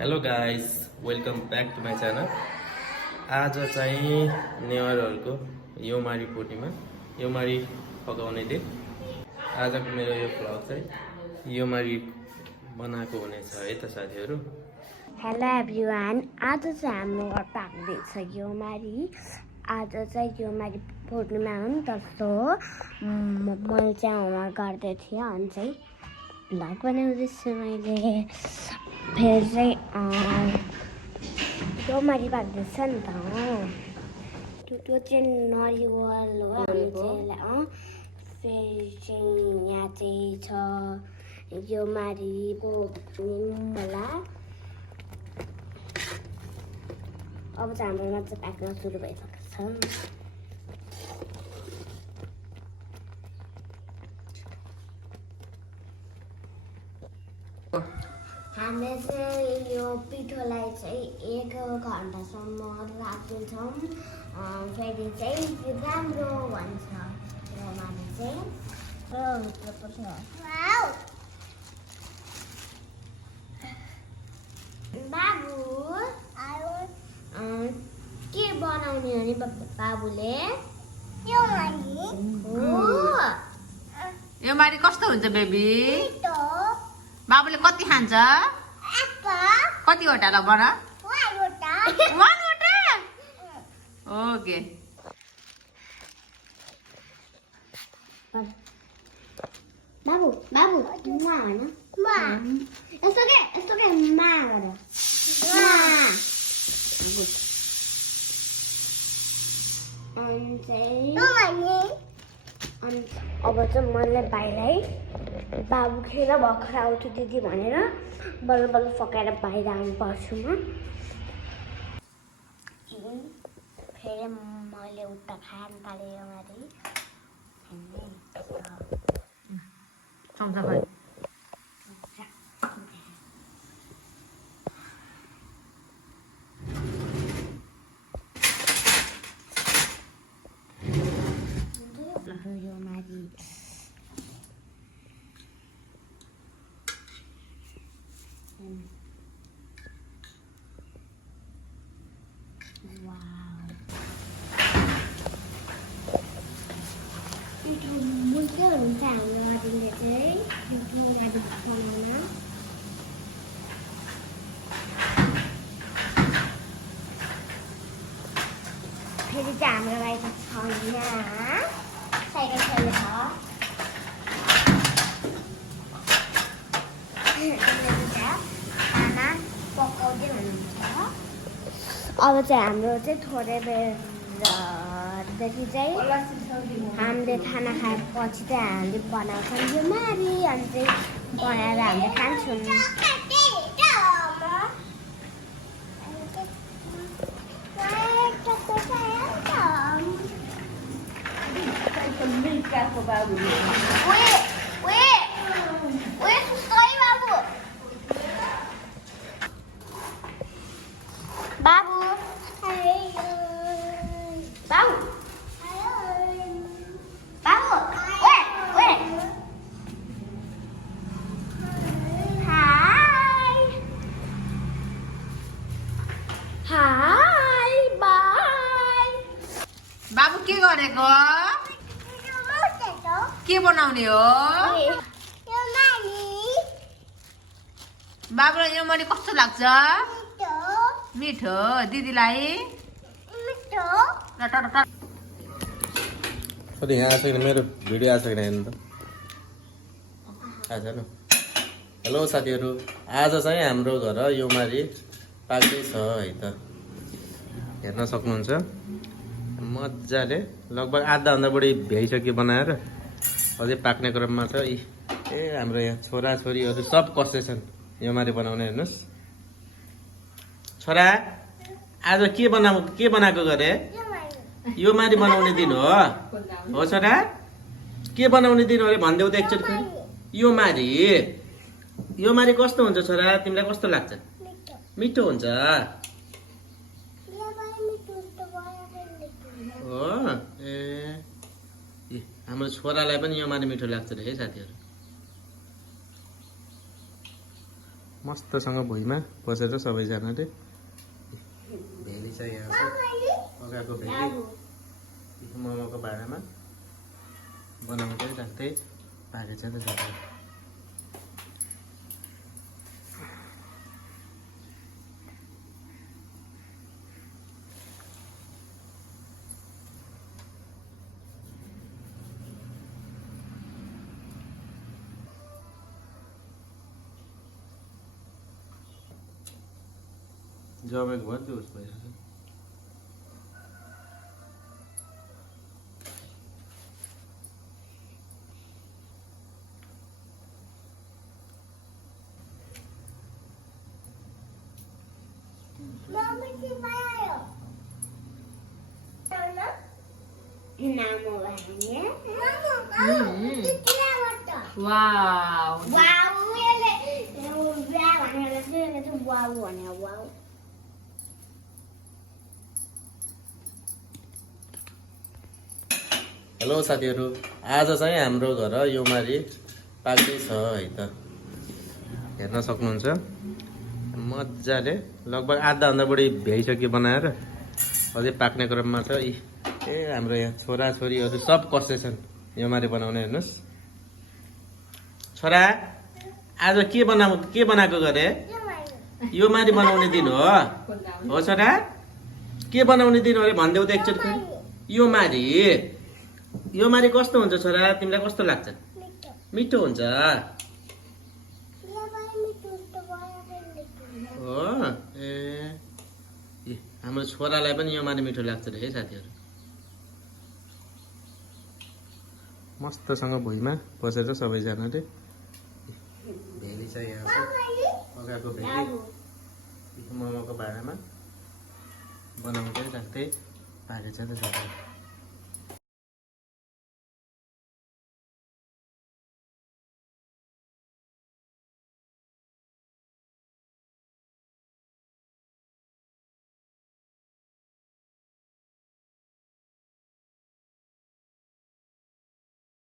Hello guys, welcome back to my channel. आज चाहिँ नेवारहरूको योमारी पूर्णिमा, योमारी पकाउने दिन। आजको मेरो यो भ्लग चाहिँ योमारी बनाएको हुनेछ है त साथीहरू। हेलो एभ्रिवान, आज चाहिँ हाम्रो घर पाक्दैछ योमारी। आज चाहिँ योमारी पूर्णिमा हो नि त, सो मैले चाहिँ होमवर्क गर्दै थिएँ अनि चाहिँ भ्लग बनाउँदैछु मैले। फेरि चाहिँ योमारी पाक्दैछ नि त। त्यो चाहिँ नरिवल हो चाहिँ। फेरि चाहिँ यहाँ चाहिँ छ योमारीको होला। अब चाहिँ हाम्रो माछा पाक्न सुरु भइसकेको छ। हामीले चाहिँ यो पिठोलाई चाहिँ 1 घन्टासम्म राखिदिन्छौँ। फेरि चाहिँ राम्रो भन्छ योमारी चाहिँ। बाबु के बनाउने हो नि बाबुले? योमारी कस्तो हुन्छ बेबी? बाबुले कति खान्छ? कतिवटा ल बना? 1वटा? ओके। बाबु बाबु मा हैन मा यस्तो के मा गर अब चाहिँ मैले भाइलाई बाबु खेर भर्खर आउँछु दिदी भनेर बल्ल बल्ल फकाएर बाहिर आउनु पर्छु म। फेरि मैले उता खान थालेँ योमारी। चम्चा खै। योमारी पिठो मुल्कै हुन्छ हाम्रो आदिले चाहिँ पिठो आदि बनाउन। फेरि चाहिँ हाम्रो गाईको छ यहाँ साइकल खेल्ने छ। खाना पकाउँदै हुनुहुन्छ। अब चाहिँ हाम्रो चाहिँ थोरै बेरदेखि चाहिँ हामीले खाना खाएपछि चाहिँ हामीले बनाउँछौँ योमारी अनि चाहिँ बनाएर हामीले खान्छौँ। बाबु बाबु बाबु हाय हाय बाय। बाबु के गरेको? के बनाउने हो? बाबुलाई योमारी कस्तो लाग्छ? मिठो। दिदीलाई? कति यहाँ आएको छैन, मेरो भिडियो आएको छैन हेर्नु त। आएको छैन। हेलो साथीहरू, आज चाहिँ हाम्रो घर योमारी पाक्दैछ है त। हेर्न सक्नुहुन्छ मजाले लगभग आधाभन्दा बढी भ्याइसक्यो बनाएर, अझै पाक्ने क्रममा छ। हाम्रो यहाँ छोराछोरीहरू सब कस्दैछन् योमारी बनाउने। हेर्नुहोस् छोरा, आज के बनाएको गरे? योमारी बनाउने दिन हो छोरा? के बनाउने दिन हो अरे भनिदेऊ त एकचोटि। योमारी कस्तो हुन्छ छोरा? तिमीलाई कस्तो लाग्छ? मिठो हुन्छ हो? हाम्रो छोरालाई पनि योमारी मिठो लाग्छ रे है साथीहरू। मस्तसँग भुइँमा बसेर सबैजनाले भेली छ यहाँ छ पकाएको भेली मोमोको भाँडामा बनाउँदै राख्दै पाकेछ त सबै। जमेको भयो नि त्यो उस भइरहेको छ। वाव हेलो साथीहरू, आज चाहिँ हाम्रो घर योमारी पाक्दैछ है त, हेर्न सक्नुहुन्छ। मजाले लगभग आधाभन्दा बढी भ्याइसक्यो बनाएर, अझै पाक्ने क्रममा छ। हाम्रो यहाँ छोराछोरीहरू सब कसेछन् योमारी बनाउने। हेर्नुहोस् छोरा, आज के बनाएको गरे? योमारी बनाउने दिन हो छोरा? के बनाउने दिन हो अरे भनिदेऊ त एकचोटि। योमारी कस्तो हुन्छ छोरा, तिमीलाई कस्तो लाग्छ? मिठो हुन्छ हो? ए हाम्रो छोरालाई पनि योमारी मिठो लाग्छ रे है साथीहरू। मस्तसँग भुइँमा बसेर सबैजनाले भेली छ यहाँ छ पकाएको भेली मोमोको भाँडामा बनाउँदै राख्दै पाकेछ त सबै।